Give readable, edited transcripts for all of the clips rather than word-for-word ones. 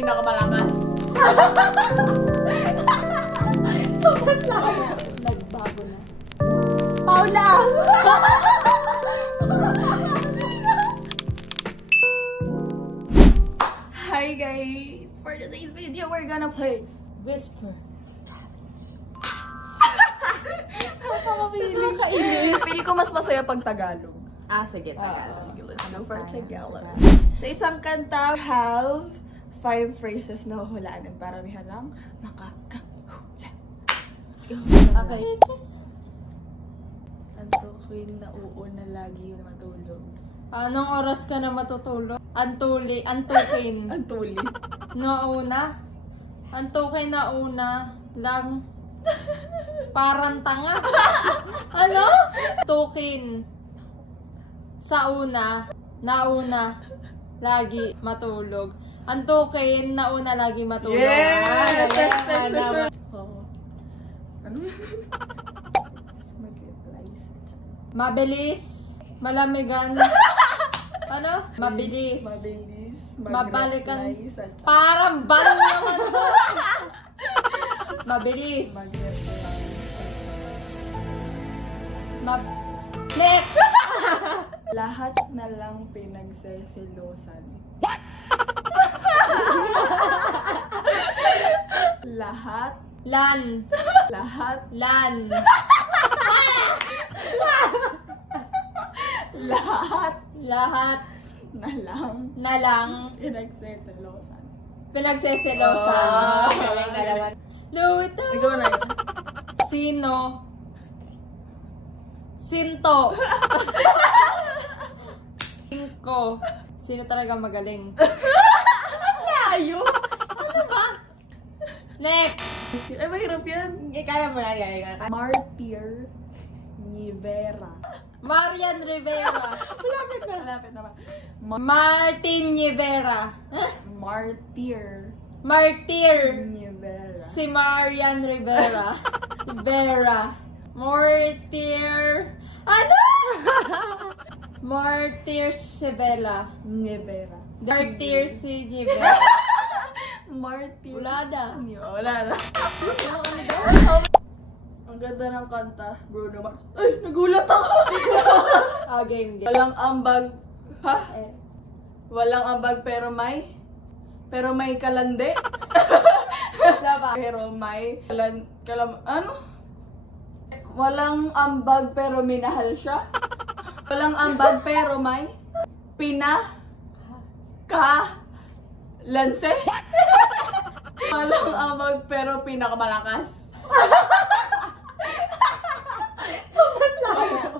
pinakamalakas. Sobrang layo. Nagbago na. Paula! Hi guys! For today's video, we're gonna play Whisper. Nakakainis. Pili ko mas masaya pag Tagalog. Sige, Tagalog. Sige, let's go for Tagalog. Sa isang kanta, we have 5 phrases na huhulaan at paramihan lang makakahula. Okay. Antukin na uuna lagi yung matulog. Anong oras ka na matutulog? Antukin. Antuli. Nauna? Antukin na una lang. Parang tanga. Ano? Tukin. Sa una, nauna, lagi matulog. Antukin, nauna lagi matulog. Yes! Ano? Mabilis. Malamigan. Ano? Mabilis. Mabalikan. Parang bal naman to. Mabilis. Next! Lahat na lang pinagseselosan. Lahat. Lan. Lahat. Lan. Lahat na lang pinagseselosan. pinagseselosan. Luto. Ikaw na. Sino? Sinto. Cinco. Sino talaga magaling? Layo. Ano ba? Next. Ay, mahirap yan. Kaya mo yan. Martyr Nivera. Marian Rivera. Malapit naman. Martin Rivera. Martyr. Nivera. Si Marian Rivera. Vera. Martyr. Ano? Martyr Sevilla. Nivera. Martyr si Nivera. Martyr. Wala na. Wala na. Ang ganda ng kanta, Bruno Mars. Ay, nagulat ako! Game. Walang ambag. Ha? Eh. Walang ambag pero may kalande. Diba? Pero may ano? Walang ambag pero minahal siya. Walang ambag pero may lanse. Walang ambag pero pinakamalakas. Sobrang layo.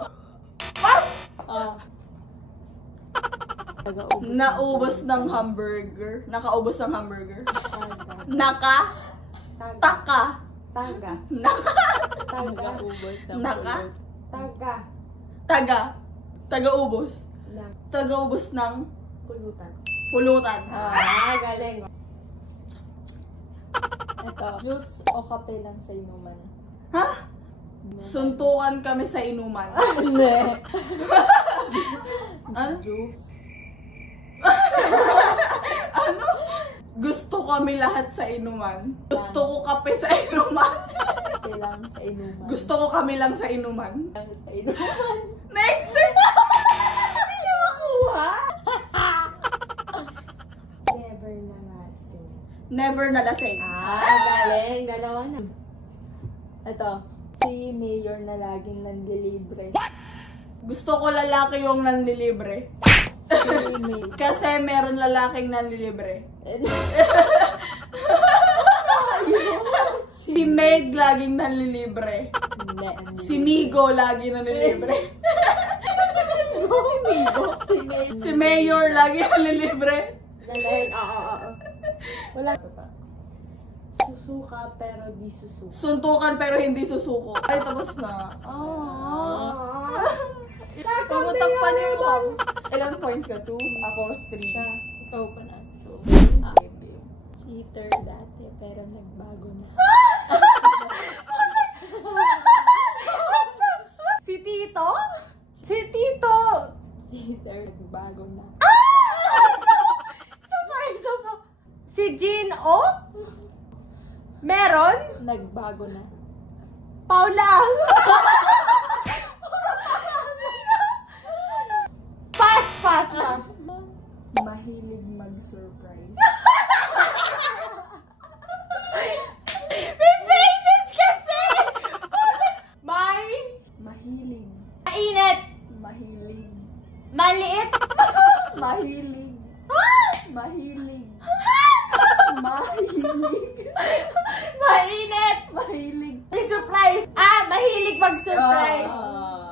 Naubos ng hamburger. Nakaubos ng hamburger. Taga-ubos ng pulutan. Galing. Ito, juice o kape lang sa inuman? Ha? Suntukan kami sa inuman. Hindi. Ano? Juice. Ano? Gusto kami lahat sa inuman. Gusto ko kape sa inuman. Kape lang sa inuman. Gusto ko kami lang sa inuman. Lang sa inuman. Next! Hindi niya makuha. Never nalasing. Galing. Dalawa na. Ito. Si Mayor na laging nanlilibre. Gusto ko lalaki yung nanlilibre. Si Mayor. Kasi meron lalaking nanlilibre. Si Meg laging nanlilibre. Si Migo lagi nanlilibre. Si Mayor lagi nanlilibre. Galing. Wala. Susuka pero di susuko. Suntukan pero hindi susuko. Ay, tapos na. Pumutak pa niyo ako. Ilan points ka? 2? Ako, 3. Ikaw pa na. So, cheater dati pero nagbago na. Si Tito? Si Tito! Cheater, nagbago na. Si Jean! Meron? Nagbago na. Paula! Pass! Mahilig mag-surprise. May faces kasi! Mahilig. Mainit. Mahilig. Maliit. Mahilig. Mahilig. Mainit. Mahilig. May surprise. Mahilig mag-surprise.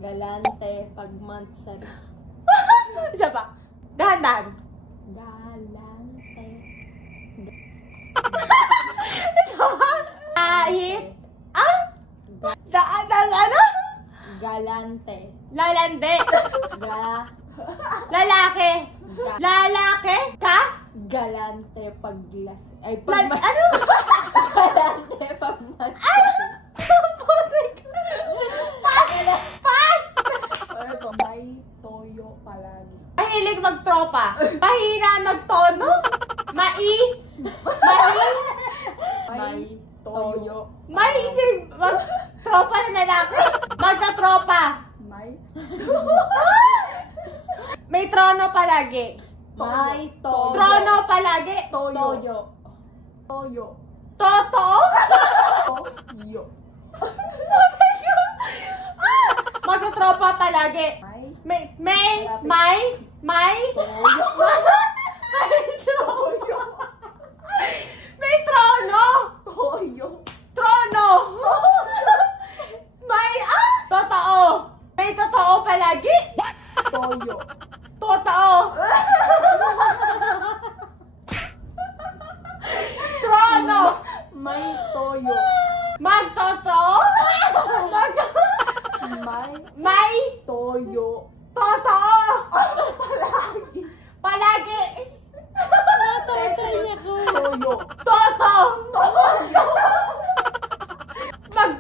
Galante pag monthsary. Isa pa. Dahan-dahan. Galante. Isa pa. Kahit. Ano? Galante. Lalande. Lalaki. Lalaki. Ka? Galante paglas. Ay, Ano? Galante pag monthsary. Pass! May toyo palagi. Mahilig magtropa. Mahina magtono. May toyo. Mahilig magtropa na lalaki. Magkatropa. May trono palagi. May toyo. Trono palagi. Toyo. Totoo? Toyo. Magkatropa palagi. May toyo. May trono. Trono. May totoo. May totoo palagi. Totoo. Trono. May toyo. Magtotoo. May Toyo. totoo. Palagi. Natatay ako. Toyo. Toto.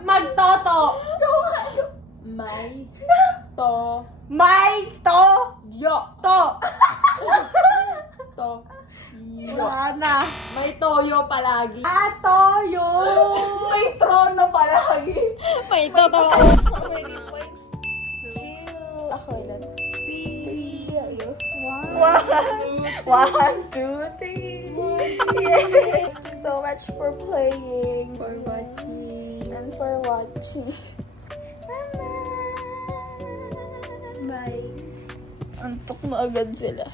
Magtoto. May To. yo. To. Wala na. May toyo palagi. Toyo. May trono palagi. May totoo. Chill. Ako ilan? 1, 2, 3. Yay! Thank you so much for playing. For watching. And for watching. Bye. Antok na agad sila.